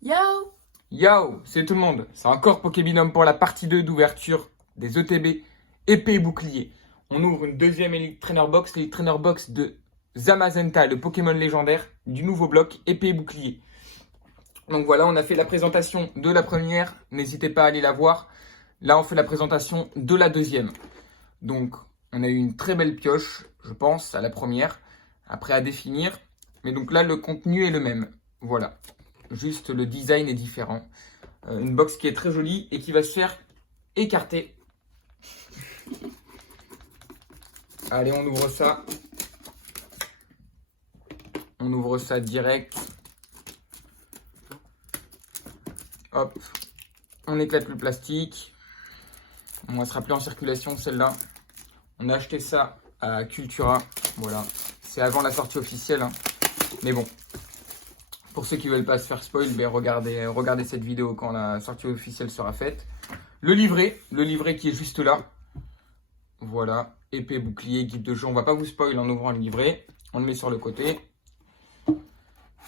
Yo! Yo, c'est tout le monde. C'est encore Pokébinum pour la partie 2 d'ouverture des ETB épée et bouclier. On ouvre une deuxième Elite Trainer Box, l'Elite Trainer Box de Zamazenta, le Pokémon légendaire du nouveau bloc épée et bouclier. Donc voilà, on a fait la présentation de la première. N'hésitez pas à aller la voir. Là, on fait la présentation de la deuxième. Donc, on a eu une très belle pioche, je pense, à la première. Après, à définir. Mais donc là, le contenu est le même. Voilà. Juste le design est différent. Une box qui est très jolie et qui va se faire écarter. Allez, on ouvre ça. On ouvre ça direct. Hop. On éclate le plastique. On ne sera plus en circulation celle-là. On a acheté ça à Cultura. Voilà. C'est avant la sortie officielle. Hein. Mais bon. Pour ceux qui ne veulent pas se faire spoil, ben regardez cette vidéo quand la sortie officielle sera faite. Le livret qui est juste là. Voilà, épée, bouclier, guide de jeu. On va pas vous spoil en ouvrant le livret. On le met sur le côté.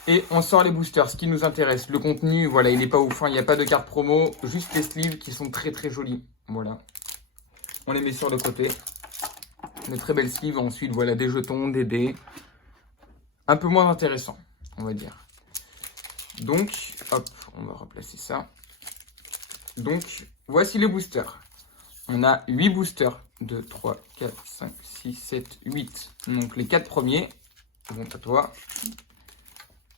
Et on sort les boosters, ce qui nous intéresse. Le contenu, voilà, il n'est pas ouf. Il n'y a pas de carte promo, juste les sleeves qui sont très très jolis. Voilà. On les met sur le côté. Des très belles sleeves. Ensuite, voilà, des jetons, des dés. Un peu moins intéressant, on va dire. Donc, hop, on va replacer ça. Donc, voici les boosters. On a 8 boosters. 2, 3, 4, 5, 6, 7, 8. Donc, les 4 premiers vont à toi.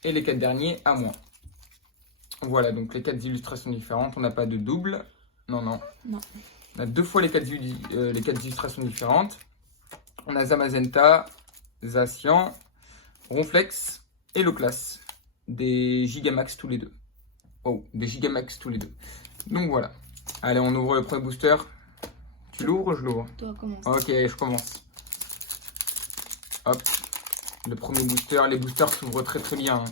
Et les 4 derniers à moi. Voilà, donc les 4 illustrations différentes. On n'a pas de double. Non. Non. On a 2 fois les 4 illustrations différentes. On a Zamazenta, Zacian, Ronflex et Loclas. Des Gigamax tous les deux. Oh, des Gigamax tous les deux. Donc voilà. Allez, on ouvre le premier booster. Tu l'ouvres ou je l'ouvre? Toi, commence. Ok, je commence. Hop. Le premier booster. Les boosters s'ouvrent très très bien. Hein.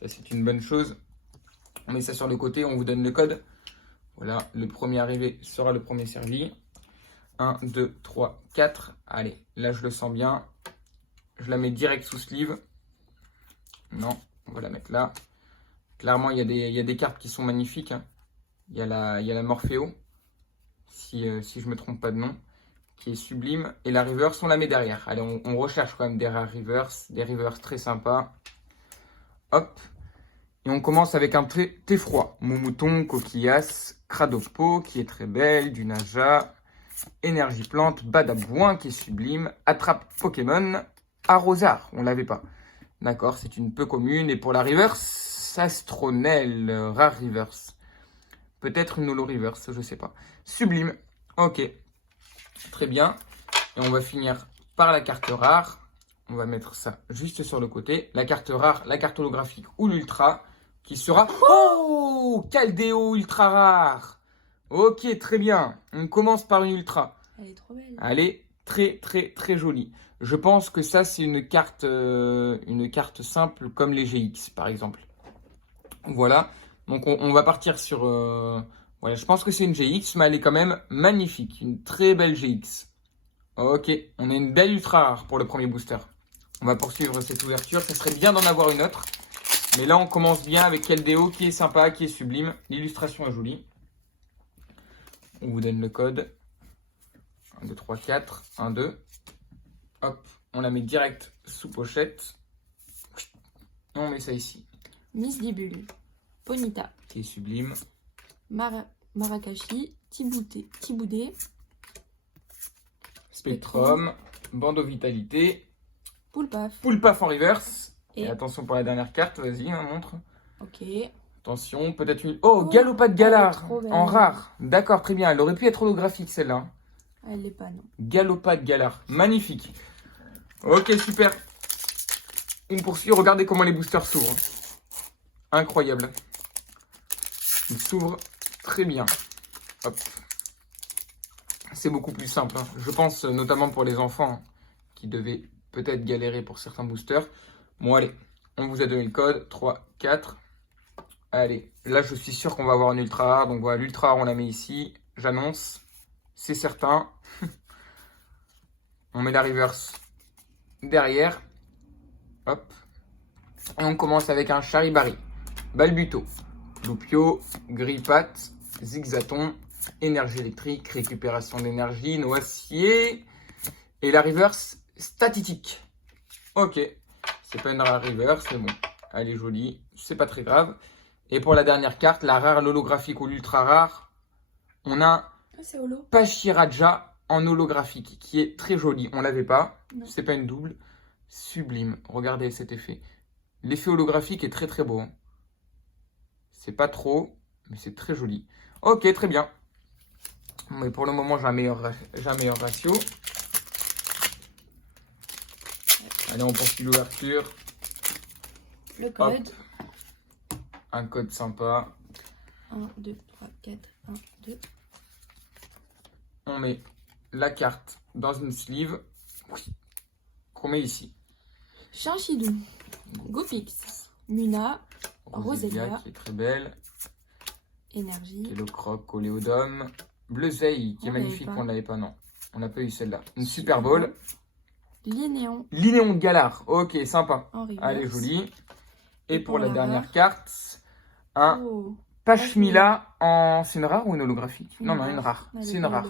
Ça, c'est une bonne chose. On met ça sur le côté. On vous donne le code. Voilà. Le premier arrivé sera le premier servi. 1, 2, 3, 4. Allez, là, je le sens bien. Je la mets direct sous sleeve. Non, on va la mettre là. Clairement, il y a des cartes qui sont magnifiques. Hein. Il y a la Morpheo. Si je ne me trompe pas de nom, qui est sublime. Et la reverse, on la met derrière. Allez, on recherche quand même des rares reverse, des reverse très sympas. Hop. Et on commence avec un thé froid. Moumouton, Coquillas, Cradopo, qui est très belle, du Naja, Énergie Plante, Badabouin, qui est sublime, Attrape Pokémon, Arrosard, on l'avait pas. D'accord, c'est une peu commune. Et pour la reverse, Astronel, rare reverse. Peut-être une holo reverse, je sais pas. Sublime. Ok. Très bien. Et on va finir par la carte rare. On va mettre ça juste sur le côté. La carte rare, la carte holographique ou l'ultra qui sera... Oh, Caldéo ultra rare. Ok, très bien. On commence par une ultra. Elle est trop belle. Elle est très très très jolie. Je pense que ça c'est une carte simple comme les GX par exemple. Voilà. Donc on va partir sur... voilà, je pense que c'est une GX, mais elle est quand même magnifique. Une très belle GX. Ok, on a une belle ultra rare pour le premier booster. On va poursuivre cette ouverture. Ça serait bien d'en avoir une autre. Mais là, on commence bien avec Keldeo qui est sympa, qui est sublime. L'illustration est jolie. On vous donne le code. 1, 2, 3, 4. 1, 2. Hop, on la met direct sous pochette. Et on met ça ici. Miss Dibule, Ponyta, Qui est sublime. Marakashi, Tiboudé, Spectrum. Bandeau Vitalité. Poulpaf. Poulpaf en reverse. Et Et attention pour la dernière carte. Vas-y, hein, montre. ok. Attention, peut-être une... Oh, Oh, Galopade elle est Galar. trop belle. En rare. D'accord, très bien. Elle aurait pu être holographique celle-là. Elle l'est pas, non. Galopade Galar. Magnifique. Ok, super. On poursuit. Regardez comment les boosters s'ouvrent. Incroyable. Ils s'ouvrent très bien. Hop. C'est beaucoup plus simple. Hein. Je pense notamment pour les enfants hein, qui devaient peut-être galérer pour certains boosters. Bon, allez. On vous a donné le code. 3, 4. Allez. Là, je suis sûr qu'on va avoir une ultra rare. Donc voilà, l'ultra rare, on la met ici. J'annonce. C'est certain. On met la reverse derrière. Hop. Et on commence avec un Charibari, Balbuto, Loupio, Grippat, Zigzaton, énergie électrique, récupération d'énergie, noisier et la reverse statistique. Ok, c'est pas une rare reverse, mais bon, elle est jolie, c'est pas très grave. Et pour la dernière carte, la rare, l'holographique ou l'ultra rare, on a Ah, c'est holo. Pachiraja en holographique, qui est très joli. On l'avait pas, Non. c'est pas une double. Sublime, regardez cet effet. L'effet holographique est très très beau. Hein. C'est pas trop, mais c'est très joli. Ok, très bien. Mais pour le moment, j'ai un meilleur ratio. Allez, on poursuit l'ouverture. Le code. Un code sympa. 1, 2, 3, 4, 1, 2. On met la carte dans une sleeve qu'on met ici. Chanchidou. Goopix. Muna. Roselia. Qui est très belle. Énergie. Kélocroc, Coléodome. Bleuzeil qui est On magnifique, l'avait pas. on ne l'avait pas, non. On n'a pas eu celle-là. Une Super Bowl. Linéon. Linéon de Galard. Ok, sympa. En reverse. Allez, jolie. Et Et pour pour la la dernière rare. carte, un Oh. Pashmila en... C'est une rare ou une holographique? Une Non, rare. une rare. Elle est C'est une pas rare.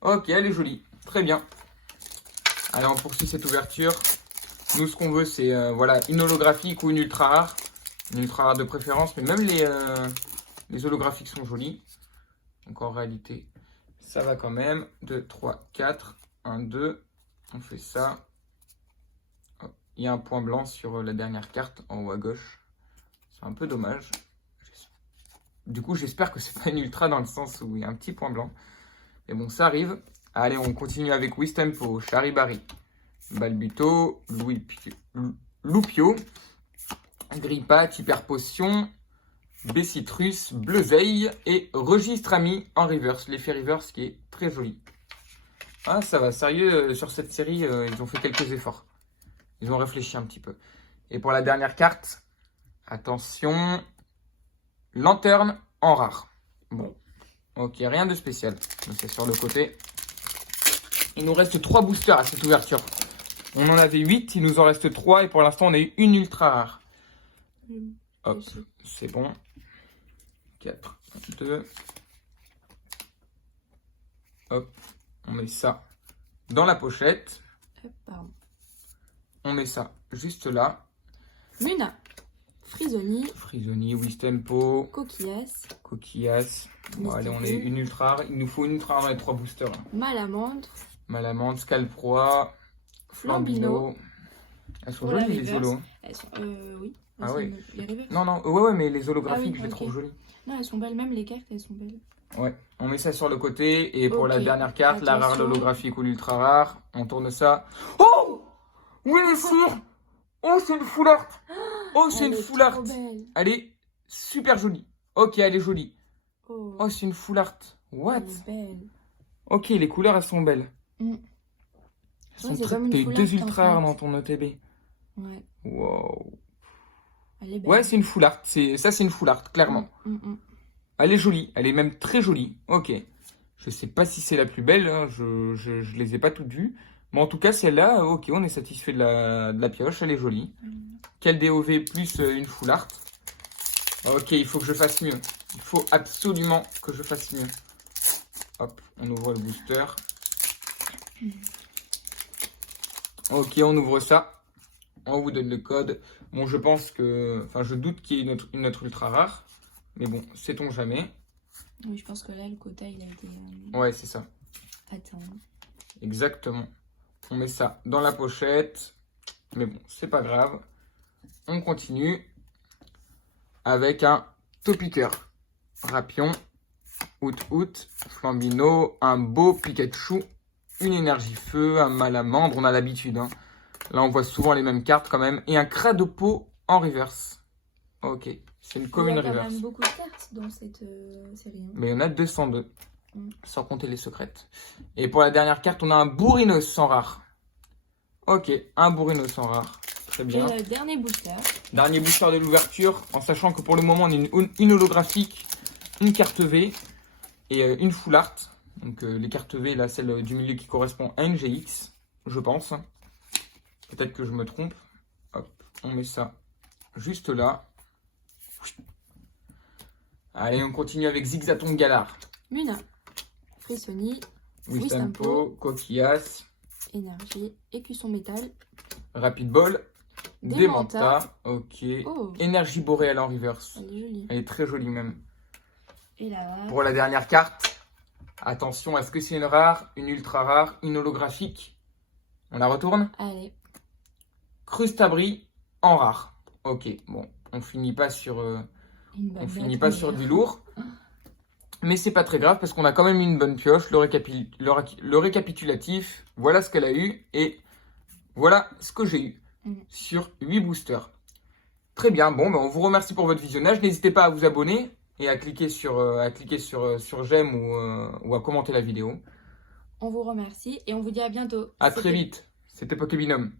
holo. Ok, elle est jolie. Très bien. Allez, on poursuit cette ouverture. Nous, ce qu'on veut, c'est voilà, une holographique ou une ultra rare. Une ultra rare de préférence, mais même les holographiques sont jolies. Donc en réalité, ça va quand même. 2, 3, 4. 1, 2. On fait ça. Hop. Il y a un point blanc sur la dernière carte en haut à gauche. C'est un peu dommage. Du coup, j'espère que c'est pas une ultra dans le sens où il y a un petit point blanc. Mais bon, ça arrive. Allez, on continue avec Wistempo, Charibari, Balbuto, Loupio, Grippat, Hyper Potion, Bessitrus, Bleuzeil et Registre Ami en reverse. L'effet reverse qui est très joli. Ah, ça va, sérieux, sur cette série, ils ont fait quelques efforts. Ils ont réfléchi un petit peu. Et pour la dernière carte, attention, Lanterne en rare. Bon, ok, rien de spécial. C'est sur le côté. Il nous reste 3 boosters à cette ouverture. On en avait 8, il nous en reste 3 et pour l'instant on a eu une ultra rare. Hop, c'est bon. 4, 2. Hop, on met ça dans la pochette. Hop, pardon. On met ça juste là. Muna. Frisoni. Frisoni, Wistempo, Coquillas. Coquillas. Bon, allez, on est Mystique. une ultra rare. Il nous faut une ultra rare dans les 3 boosters. Là. Malamandre. Malamande, Scalproie, Flambino. Elles sont Pour la jolies les reverse. holos. Elles sont, oui. Ah Elles oui. sont- les reverse. Non, non, ouais, mais les holographiques, Ah oui, je les ok. trouve jolies. Non, elles sont belles. Même les cartes, elles sont belles. Ouais, on met ça sur le côté. Et pour la Ok. dernière carte, la rare, Attention. l'holographique ou l'ultra rare, on tourne ça. Oh! Oui, monsieur! Oh, c'est une full art! Oh, c'est Elle une est full art! trop belle. Elle est super jolie. Ok, elle est jolie. Oh, Oh, c'est une full art. What? elle est belle. Ok, les couleurs, elles sont belles. Mm. Elles sont Ouais, c'est très... comme une T'as eu full 2 art, en ultra rares fait. dans ton OTB. Ouais, Wow. elle est belle. Ouais, c'est une full art. Ça, c'est une full art, clairement. Elle est jolie, elle est même très jolie. Ok. Je sais pas si c'est la plus belle, hein, je les ai pas toutes vues. Mais en tout cas, celle-là, ok, on est satisfait de la pioche, elle est jolie. Quel DOV plus une full art. Ok, il faut que je fasse mieux. Il faut absolument que je fasse mieux. Hop, on ouvre le booster. Ok, on ouvre ça. On vous donne le code. Bon, je pense que... Enfin, je doute qu'il y ait une autre ultra rare. Mais bon, sait-on jamais. Oui, je pense que là, le quota, il a été Ouais, c'est ça. atteint. Exactement. On met ça dans la pochette. Mais bon, c'est pas grave. On continue avec un Topiqueur. Rapion. Out. Flambino. Un beau Pikachu. Une énergie feu. Un Malamandre. On a l'habitude. Hein. Là, on voit souvent les mêmes cartes quand même. Et un Cradopo en reverse. Ok. C'est une commune Il y a quand reverse. même beaucoup de cartes dans cette série. Hein. Mais il y en a 202. Mm. Sans compter les secrètes. Et pour la dernière carte, on a un Bourrinos sans rare. Ok, un Bourrinos sans rare. Très bien. Et le dernier booster. Dernier booster de l'ouverture. En sachant que pour le moment, on a une holographique, une carte V et une full art. Donc les cartes V, là, celle du milieu qui correspond à une GX, je pense. Peut-être que je me trompe. Hop, on met ça juste là. Allez, on continue avec Zigzaton Galar. Muna. Frissoni. Wistampo, Coquillas, Énergie. Écusson métal. Rapid Ball, Démenta. Démenta, ok. Oh, Énergie boréale en reverse. elle est jolie. Elle est très jolie même. Et là, Pour la dernière carte, attention, est-ce que c'est une rare, une ultra rare, une holographique? On la retourne. allez. Crustabri en rare. Ok, bon, on finit pas sur, Une finit pas sur du lourd. Mais c'est pas très grave parce qu'on a quand même une bonne pioche. Le récapitulatif, voilà ce qu'elle a eu et voilà ce que j'ai eu sur 8 boosters. Très bien, bon, ben on vous remercie pour votre visionnage. N'hésitez pas à vous abonner et à cliquer sur j'aime ou à commenter la vidéo. On vous remercie et on vous dit à bientôt. À très vite, c'était Pokébinum.